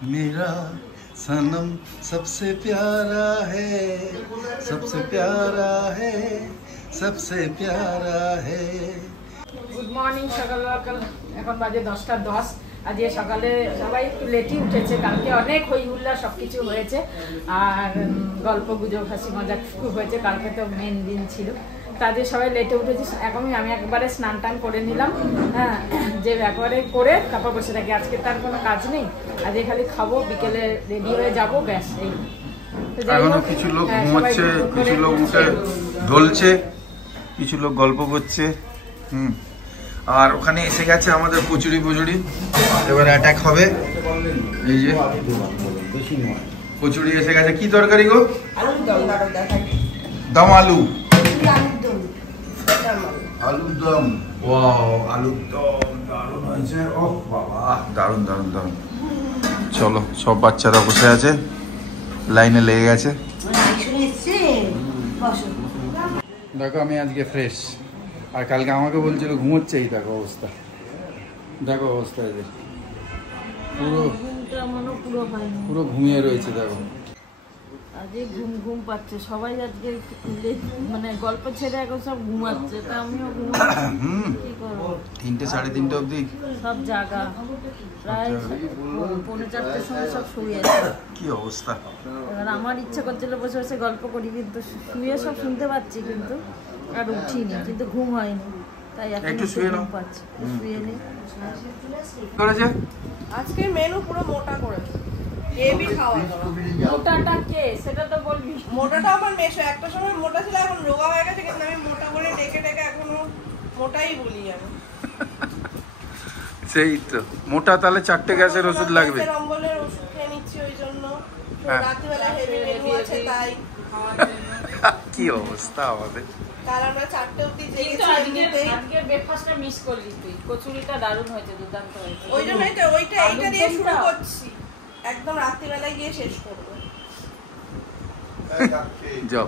मेरा सनम सबसे प्यारा है, सबसे प्यारा है, सबसे प्यारा है। गुड मर्निंग सकाल এখন বাজে 10টা 10। আজকে সকালে সবাই একটু লেটই উঠেছে, কালকে অনেক হই হুল্লা সব কিছু হয়েছে আর গল্প গুজব হাসি মজাক খুব হয়েছে। কালকে তো মেন দিন ছিল, তাদের সবাই লেটে উঠেছে। এখনই আমি একবারে স্নান টান করে নিলাম, হ্যাঁ, যে একবারে করে তারপর বসে থাকি। আজকে তার কোনো কাজ নেই, আজকে খালি খাবো, বিকেলে রেডি হয়ে যাবো, ব্যাস এই। এখনো কিছু লোক ঘুমাচ্ছে, কিছু লোক উঠে ঢলছে, কিছু লোক গল্প করছে। আর ওখানে এসে গেছে আমাদের কচুরি ফচুরি, এবার অ্যাটাক হবে। এই যে কচুরি এসে গেছে। কি তরকারি গো? দম আলু, আলুর দম। ওয়াও, আলুর দম দারুণ হয়েছে। ও বাবা, দারুণ দারুণ দারুণ। চলো, সব বাচ্চারা বসে আছে, লাইনে লেগে গেছে। দেখো আমি আজকে ফ্রেশ, আর কালকে আমাকে বলছিল ঘুমোচ্ছে। এই দেখো অবস্থা, দেখো অবস্থা, এদের পুরো পুরো ঘুমিয়ে রয়েছে। দেখো আজকে ঘুম ঘুম পাচ্ছে সবাই, আজকে মানে গল্প ছেড়ে এখন সব ঘুমাচ্ছে, তা আমিও ঘুমাচ্ছি। কি করবো, 3টে 3:30 অবধি সব জাগা, প্রায় 4:45-র সময় সব শুয়ে আছে। কি অবস্থা। এবার আমার ইচ্ছা করছিল বসে বসে গল্প করি, কিন্তু শুয়ে সব শুনতে পাচ্ছি, কিন্তু আর উঠিনি, কিন্তু ঘুম হয়নি, তাই এখন একটু শুয়ে নাও। পাচ্ছি, শুয়ে নি। করেছে আজকে মেনু পুরো মোটা করেছে, হেভি খাওয়া দাওয়া। মোটাটা কে সেটা তো বলবি। মোটাটা আমার মেশো, একটা সময় মোটা ছিল, এখন রোগা হয়ে গেছে, কিন্তু আমি মোটা বলে ডেকে ডেকে এখনো মোটাই বলি আমি। সেই তো মোটা, তাহলে 4টে গ্যাসের ওষুধ লাগবে। অম্বলের ওষুধ খেয়ে নিচ্ছি, ওই জন্য রাত্রিবেলা হেভি মেনু আছে, তাই। কি অবস্থা আমাদের। কাল আমরা 4টে অবধি জেগেছি। আজকে ব্রেকফাস্টটা মিস করলি তুই, কচুরিটা দারুণ হয়েছে, দুর্দান্ত হয়েছে। ওই জন্যই তো এইটা দিয়ে শুরু করছি, একদম রাত্রিবেলায় গিয়ে শেষ করবো। যাও।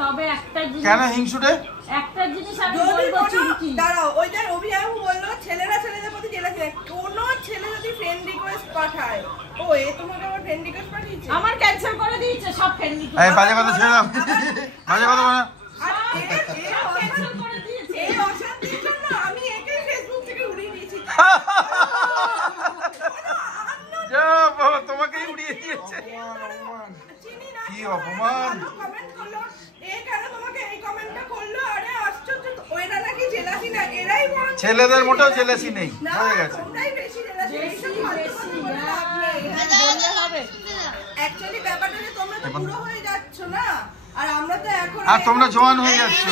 তবে একটা জিনিস, কেন হিংসুটে? একটা জিনিস আমি বলবো, চুমকি দাঁড়াও, ওইটা অভিনব বললো ছেলেরা ছেলেদের প্রতি জেলাসি না। কোনো ছেলে যদি ফ্রেন্ড রিকোয়েস্ট পাঠায়, ও এ তোমাকে আবার ফ্রেন্ড রিকোয়েস্ট পাঠিয়েছে, আমার ক্যান্সেল করে দিয়েছে সব ফ্রেন্ড এই বাজে কথা ছেড়ে দাও, বাজে কথা বলো। এই অশান্তির জন্য আমি একে ফেসবুক থেকে উড়িয়ে দিয়েছি। যা বাবা, তোমাকেই উড়িয়ে দিয়েছে। কি অপমান। কমেন্ট করলো, এ কেন তোমাকে এই কমেন্টটা করলো? আরে আশ্চর্য, ওইরা নাকি জেলাসি না, এরাই বরং ছেলেদের মোটেও জেলাসি নেই, হয়ে গেছে। তোমরাই বেশি জেলাসি, এইসব ফালতু কথা বলে লাভ নেই। বললে হবে। অ্যাকচুয়ালি ব্যাপারটা যে তোমরা তো বুড়ো হয়ে যাচ্ছ না, আর আমরা তো এখন, আর তোমরা জওয়ান হয়ে যাচ্ছ।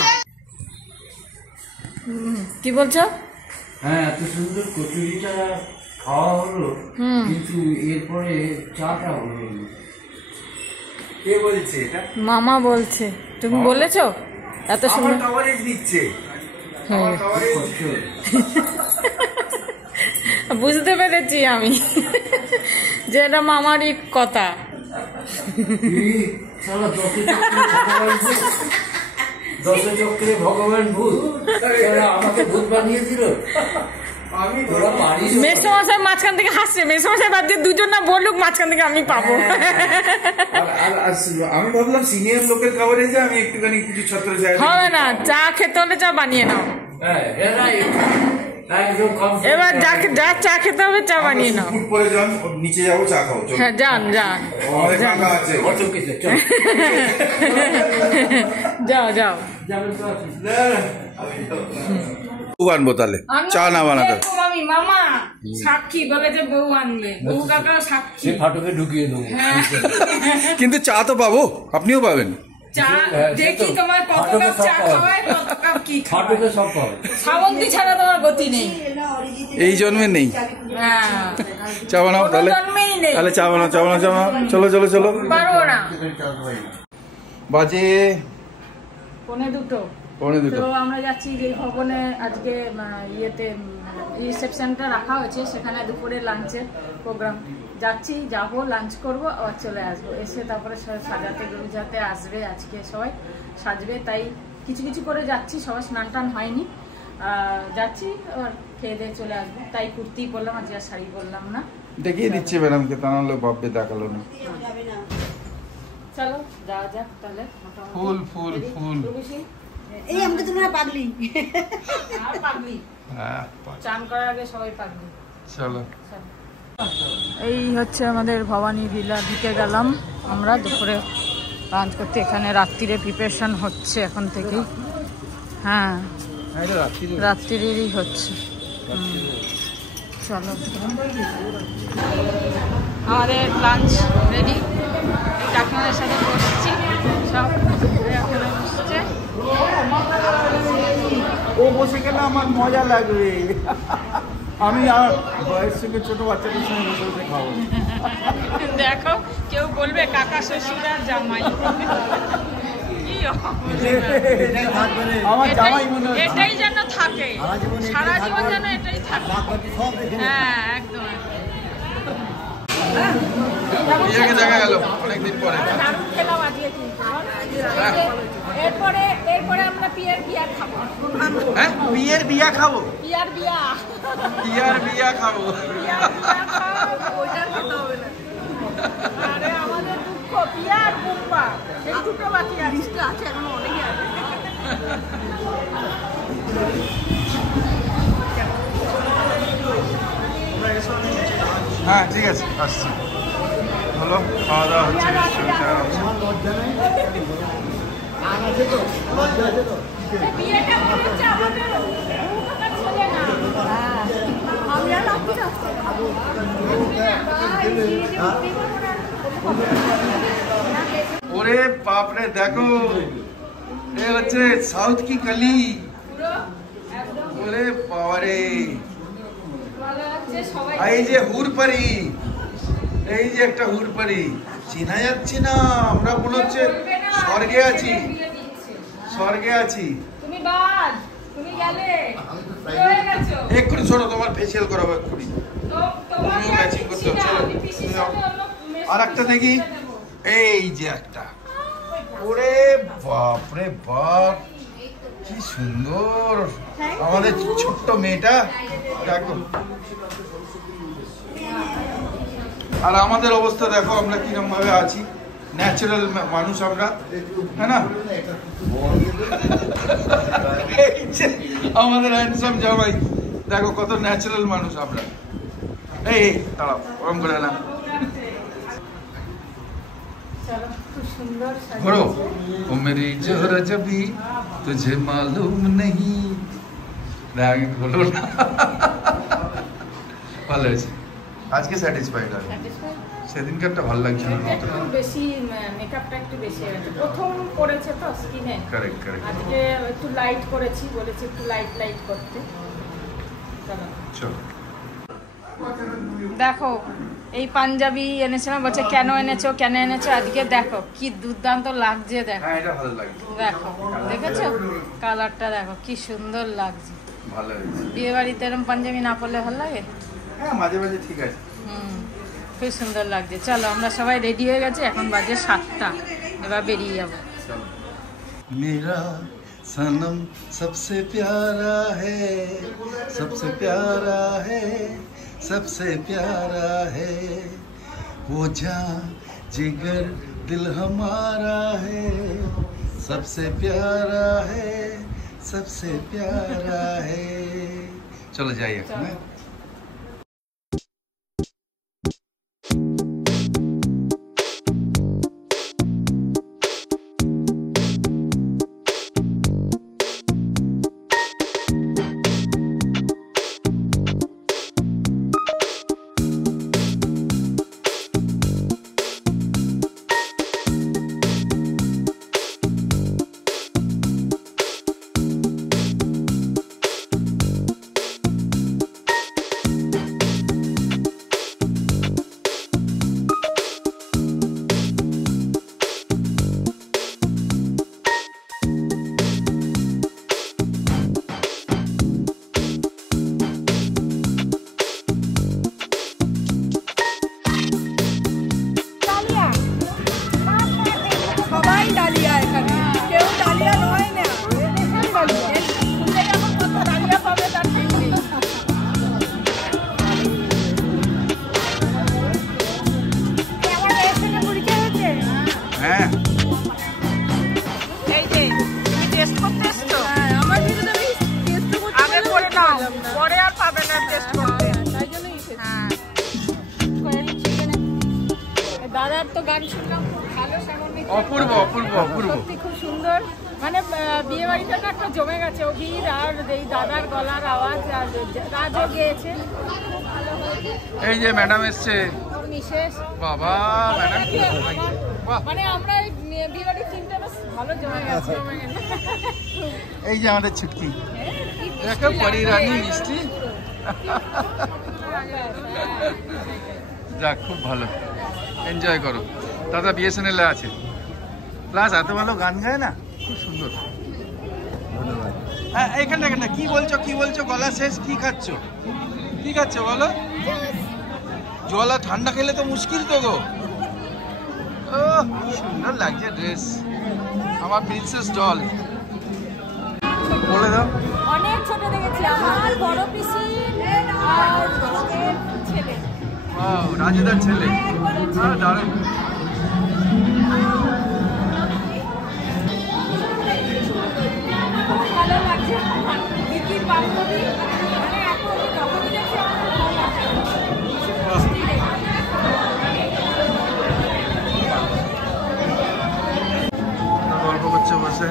কি বলছো? হ্যাঁ, এত সুন্দর কচুরিটা খাওয়া হলো, কিন্তু এরপরে চাটা হলো। কে বলছে এটা? মামা বলছে। তুমি বলেছো এত সুন্দর কভারেজ দিচ্ছে। বুঝতে পেরেছি আমি যে এটা মামারই কথা। দশে চক্রে ভগবান ভূত, আমাকে ভূত বানিয়েছিল। মেসমশাই মাঝখান থেকে হাসছে, মেসমশাই বাদ দিয়ে দুজন না বলুক, মাঝখান থেকে আমি পাবো। আমি ভাবলাম সিনিয়র লোকের কভারেজে আমি একটুখানি কিছু ছত্র হবে না, চা খেতে হলে চা বানিয়ে নাও। এবার যা চা খেতে হবে চা বানিয়ে নাও। পরে যান, নিচে যাবো, চা খাবো। হ্যাঁ, যান যাও যাও। আনবো তাহলে, চা না বানাতে। মামা সাক্ষী বলেছে, বউ আনবে, বউ কাকা সাক্ষী, ফাটকে ঢুকিয়ে দেবো। কিন্তু চা তো পাবো, আপনিও পাবেন। চা দেখি তোমার কত কাপ চা খাওয়ায়, কত কাপ কি ফাটকে সব পাবে। শ্রাবন্তী ছাড়া তোমার গতি নেই, এই জন্মে নেই। হ্যাঁ, চা বানাও তাহলে, তাহলে চা বানাও, চা বানাও, চা বানাও। চলো চলো চলো। পারবো না, বাজে 1:45। তো আমরা যাচ্ছি যে ভবনে, আজকে ইয়েতে রিসেপশনটা রাখা হয়েছে, সেখানে দুপুরে লাঞ্চের প্রোগ্রাম। যাচ্ছি, যাবো, লাঞ্চ করবো, আবার চলে আসবো। এসে তারপরে সাজাতে গুজাতে আসবে, আজকে সবাই সাজবে, তাই কিছু কিছু করে যাচ্ছি। সবাই স্নান টান হয়নি, যাচ্ছি, আবার খেয়ে দিয়ে চলে আসবো। তাই কুর্তি পরলাম, আজকে আর শাড়ি পরলাম না। দেখিয়ে দিচ্ছে ম্যাডামকে, তা নাহলে ভাববে দেখালো না। চলো যাওয়া যাক তাহলে। ফুল ফুল ফুল। এই আমাকে তোমরা পাগলি। আর পাগলি, হ্যাঁ চান করার আগে সবাই পাগলি। চলো। এই হচ্ছে আমাদের ভবানী ভিলা, ঢুকে গেলাম আমরা দুপুরে লাঞ্চ করতে। এখানে রাত্রিরে প্রিপারেশন হচ্ছে এখন থেকেই। হ্যাঁ রাত্রিরেরই হচ্ছে। চলো আমাদের লাঞ্চ রেডি, কাকিমাদের সাথে বসছি সব এখানে বসছে। ও বসে গেলে আমার মজা লাগবে, আমি আর বয়স থেকে ছোট বাচ্চাদের সঙ্গে বসে বসে খাবো। দেখো কেউ বলবে কাকা শ্বশুর আর জামাই। কি আমার জামাই মনে হয় এটাই যেন থাকে সারা জীবন, যেন এটাই থাকে। হ্যাঁ একদম ইয়েকে দেখা গেল অনেকদিন পরে। দারুণ খেলাম আজকে কিন্তু। এরপরে আমরা বিয়ার খাবো। হ্যাঁ বিয়ের বিয়া খাবো, বিয়ার বিয়া খাবো। ওইটার কথা হবে না। আরে আমাদের দুঃখ বিয়ার বুম্বা, এই দুটো বাকি আছে। লিস্টটা আছে এখনো অনেকে আছে। হ্যাঁ ঠিক আছে আসছি। হলো খাওয়া দাওয়া হচ্ছে, বিয়েটা মনে হচ্ছে আমাদের মুখটা ছেলে না। আমি আর রাখি না। ওরে বাপরে দেখো, এ হচ্ছে সাউথ কি কলি। ওরে বাবারে, ভালো লাগছে সবাই। এই যে হুড়পাড়ি, এই যে একটা হুড়পাড়ি, চেনা যাচ্ছে না। আমরা মনে হচ্ছে স্বর্গে আছি, স্বর্গে আছি। তুমি বাদ, তুমি গেলে হয়ে গেছো। এক্ষুনি শোনো, তোমার ফেসিয়াল করাবো এক্ষুনি। তো তোমাকে তুমিও ম্যাচিং করতে হবে, চলো। আমি পিসির সাথে অন্য আর একটা দেখি, এই যে একটা। ওরে বাপরে বাপ, কি সুন্দর আমাদের ছোট্ট মেয়েটা, দেখো। আর আমাদের অবস্থা দেখো, আমরা কিরকম ভাবে আছি। ন্যাচারাল মানুষ আমরা, হ্যাঁ না? এই যে আমাদের হ্যান্ডসাম জামাই, দেখো কত ন্যাচারাল মানুষ আমরা। এই দাঁড়াও, ওরম করে না, চলো খুব সুন্দর ঘোরো। ও মেরি জোহরা জবি তুঝে মালুম নেই, দেখ বলো না। ভালো হয়েছে, আজকে স্যাটিসফাইড আমি। সেদিনকারটা ভালো লাগছিল না একটু বেশি, মেকআপটা একটু বেশি হয়ে গেছে। প্রথম করেছে তো স্কিনে, কারেক্ট কারেক্ট। আজকে একটু লাইট করেছি, বলেছি একটু লাইট করতে। চলো চলো। দেখো এই পাঞ্জাবি এনেছিলাম, বলছে কেন এনেছো। আজকে দেখো কি দুর্দান্ত লাগছে, দেখো হ্যাঁ এটা ভালো লাগে, দেখো দেখেছো কালারটা, দেখো কি সুন্দর লাগছে। ভালো হয়েছে। বিয়ে বাড়িতে এরকম পাঞ্জাবি না পরলে ভালো লাগে। হ্যাঁ মাঝে মাঝে ঠিক আছে। খুব সুন্দর লাগছে। চলো আমরা সবাই রেডি হয়ে গেছি, এখন বাজে 7টা, এবার বেরিয়ে যাবো। मेरा सनम सबसे प्यारा है, सबसे प्यारा है, सबसे प्यारा है। वो जान जिगर दिल हमारा है, सबसे प्यारा है, सबसे प्यारा है। चलो जाइए ना। দাদার তো গান শুনলাম, খুব ভালো শ্যামল, অপূর্ব অপূর্ব অপূর্ব, সত্যি খুব সুন্দর। মানে বিয়ে বাড়িটা না একটা জমে গেছে, অভির আর এই দাদার গলার আওয়াজ, আর রাজও গেয়েছে, খুব ভালো হয়েছে। এই যে ম্যাডাম এসছে, বিশেষ বাবা ম্যাডাম, মানে আমরা বিয়ে বাড়ির চিন্তা বেশ ভালো জমে গেছে। এই যে আমাদের ছুটকি, দেখো পরিরানী মিষ্টি, যাক খুব ভালো, এনজয় করো। দাদা বিএসএনএল আছে, প্লাস এত ভালো গান গায় না, খুব সুন্দর। ধন্যবাদ। হ্যাঁ এখানে এখানে কি বলছো কি বলছো, গলা শেষ, কি খাচ্ছ কি খাচ্ছ বলো? জল আর ঠান্ডা খেলে তো মুশকিল তো গো। ও সুন্দর লাগছে ড্রেস, আমার প্রিন্সেস ডল। বলে দাও। অনেক ছোট দেখেছি, আমার বড় পিসি আর ছেলে, রাজুদার ছেলে, দারুণ। ভালো লাগছে, দিদির বান্ধবী, মানে এখন যখনই দেখছি আমার ভালো লাগছে। গল্প করছে বসে,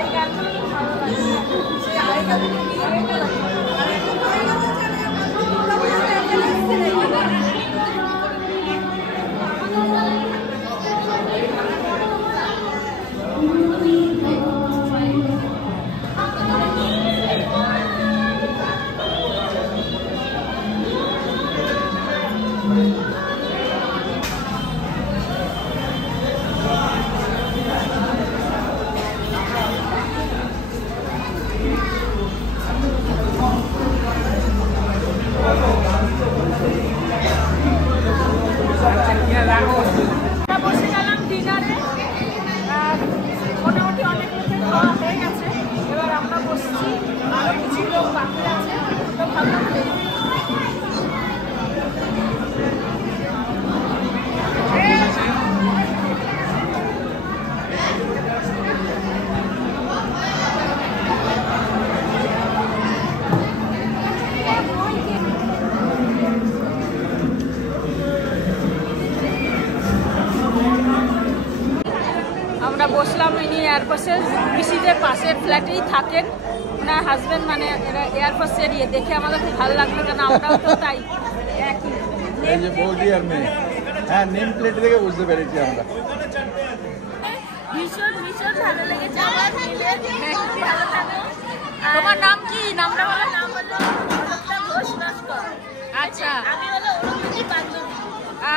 এই গানগুলো খুব ভালো বসে গেলাম ডিনারে, মোটামুটি অনেক লোকের খাওয়া হয়ে গেছে, এবার আমরা বসছি, আরো কিছু লোক বাকি আছে, তো ভাবলাম আমরা বসলাম। ইনি এয়ারফোর্সের পিসিদের পাশের ফ্ল্যাটেই থাকেন, ওনার হাজব্যান্ড, মানে এরা এয়ারফোর্সের ইয়ে, দেখে আমাদের খুব ভালো লাগলো, কেন আমরাও তো তাই একই। এই যে বৌদি আর মেয়ে, হ্যাঁ নেম প্লেট দেখে বুঝতে পেরেছি আমরা। ভীষণ ভীষণ ভালো লেগেছে আমার মিলে, ভালো থাকো। তোমার নাম কি? নামটা বলো। নাম হলো ঘোষ লস্কর। আচ্ছা, আমি হলো অরুন্ধতী বান্ধবী।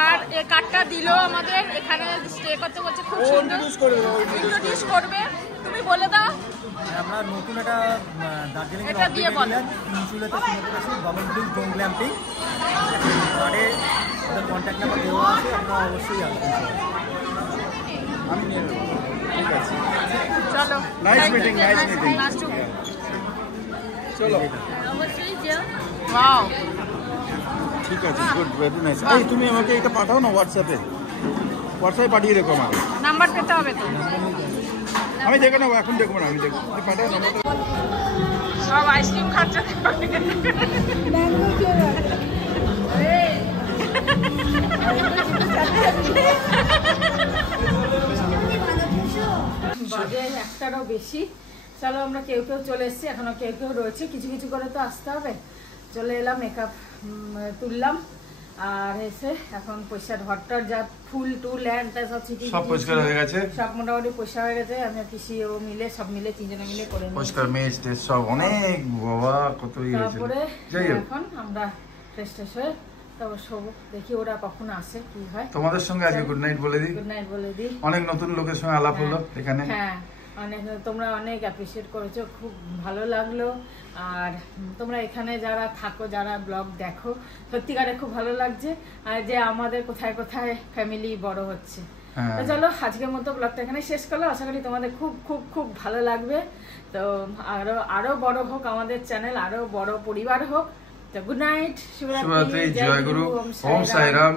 আর এই কার্ডটা দিলো আমাদের, এখানে স্টে করতে বলছে, খুব সুন্দর ইন্ট্রোডিউস করবে, তুমি বলে দাও। আমরা নতুন একটা দার্জিলিং এটা দিয়ে বলো। তিনচুলেতে শুনে করেছি, বাবল ব্রিজ জোন গ্ল্যাম্পিং। কার্ডে ওদের কন্ট্যাক্ট নাম্বার দেওয়া আছে, আপনারা অবশ্যই আসবেন। আমি নিয়ে নেবো, ঠিক আছে। চলো, নাইস মিটিং, নাইস মিটিং। চলো অবশ্যই যেও। ওয়াও, ঠিক আছে, গুড, ভেরি নাইস। এই তুমি আমাকে এটা পাঠাও না হোয়াটসঅ্যাপে, হোয়াটসঅ্যাপে পাঠিয়ে রেখো আমাকে। নাম্বার পেতে হবে তো। আমি দেখে নেবো, এখন দেখবো না, আমি দেখবো, পাঠাও নাম্বারটা। সব আইসক্রিম খাচ্ছে, বাজে একটারও বেশি। চলো আমরা কেউ কেউ চলে এসেছি, এখনো কেউ কেউ রয়েছে, কিছু কিছু করে তো আসতে হবে। চলে এলাম, মেকআপ তুললাম, আর এসে এখন পয়সার ঘরটার যা ফুল টুল সব ছিটি সব পরিষ্কার হয়ে গেছে, সব মোটামুটি পয়সা হয়ে গেছে। আমি পিসি ও মিলে সব মিলে তিনজনে মিলে করে পরিষ্কার মেজ টেস্ট সব অনেক, বাবা কত ইয়ে হয়েছে। তারপরে যাই হোক, এখন আমরা ফ্রেশ ট্রেশ হয়ে তারপর শোবো, দেখি ওরা কখন আসে কি হয়। তোমাদের সঙ্গে আজকে গুড নাইট বলে দিই। গুড নাইট বলে দিই। অনেক নতুন লোকের সঙ্গে আলাপ হলো এখানে। হ্যাঁ, অনেক, তোমরা অনেক অ্যাপ্রিসিয়েট করেছো, খুব ভালো লাগলো। আর তোমরা এখানে যারা থাকো, যারা ব্লগ দেখো, সত্যিকারে খুব ভালো লাগছে, আর যে আমাদের কোথায় কোথায় ফ্যামিলি বড় হচ্ছে। তো চলো আজকের মতো ব্লগটা এখানে শেষ করলো, আশা করি তোমাদের খুব খুব খুব ভালো লাগবে। তো আরো বড় হোক আমাদের চ্যানেল, আরো বড় পরিবার হোক। তো গুড নাইট, শুভরাত্রি, জয় গুরু, ওম সাই রাম,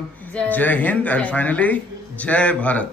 জয় Hind, and finally Joy Bharat.